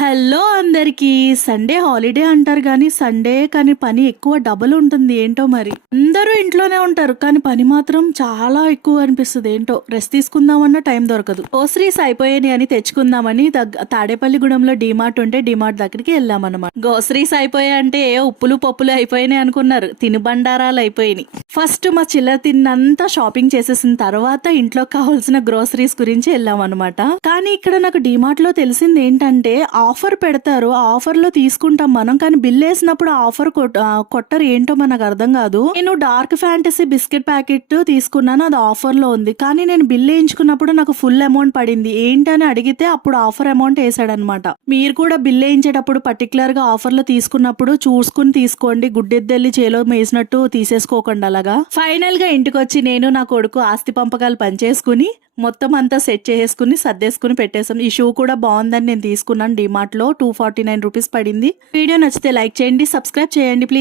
Hello అందరికి. Sunday holiday అంటారు కానీ సండే కానీ పని ఎక్కువ డబుల్ ఉంటుంది. ఏంటో మరి అందరూ ఇంట్లోనే ఉంటారు కానీ పని మాత్రం చాలా ఎక్కువ అనిపిస్తుంది. ఏంటో రెస్ట్ తీసుకుందామన్న టైం దొరకదు. గ్రోసరీస్ అయిపోయాయి అని తెచ్చుకుందామని తాడేపల్లిగూడెంలో డిమార్ట్ ఉంటే డిమార్ట్ దగ్గరికి వెళ్ళామన్నమాట. గ్రోసరీస్ అయిపోయాయి అంటే ఉప్పులు పప్పులు అయిపోయినాయి అనుకున్నారు. తినుబండారాలు అయిపోయినాయి. ఫస్ట్ మా చిల్లర తిన్నంతా షాపింగ్ చేసేసిన తర్వాత ఇంట్లో కావాల్సిన గ్రోసరీస్ గురించి వెళ్ళామన్నమాట. కానీ ఇక్కడ నాకు డిమార్ట్ లో తెలిసింది ఏంటంటే ఆఫర్ పెడతారు. ఆ ఆఫర్ లో తీసుకుంటాం మనం, కానీ బిల్ వేసినప్పుడు ఆఫర్ కొట్టరు. ఏంటో మనకు అర్థం కాదు. నేను డార్క్ ఫ్యాంటసీ బిస్కెట్ ప్యాకెట్ తీసుకున్నాను, అది ఆఫర్ లో ఉంది. కానీ నేను బిల్ వేయించుకున్నప్పుడు నాకు ఫుల్ అమౌంట్ పడింది. ఏంటని అడిగితే అప్పుడు ఆఫర్ అమౌంట్ వేసాడనమాట. మీరు కూడా బిల్ వేయించేటప్పుడు పర్టికులర్ గా ఆఫర్ లో తీసుకున్నప్పుడు చూసుకుని తీసుకోండి. గుడ్డెద్దెల్లి చేలో మేసినట్టు తీసేసుకోకండి అలాగా. ఫైనల్ గా ఇంటికి వచ్చి నేను నా కొడుకు ఆస్తి పంపకాలు పనిచేసుకుని మొత్తం అంతా సెట్ చేసుకుని సర్దేసుకుని పెట్టేసాను. ఈ షూ కూడా బాగుందని నేను తీసుకున్నాను డిమార్ట్ లో. 249 రూపీస్ పడింది. వీడియో నచ్చితే లైక్ చేయండి, సబ్స్క్రైబ్ చేయండి ప్లీజ్.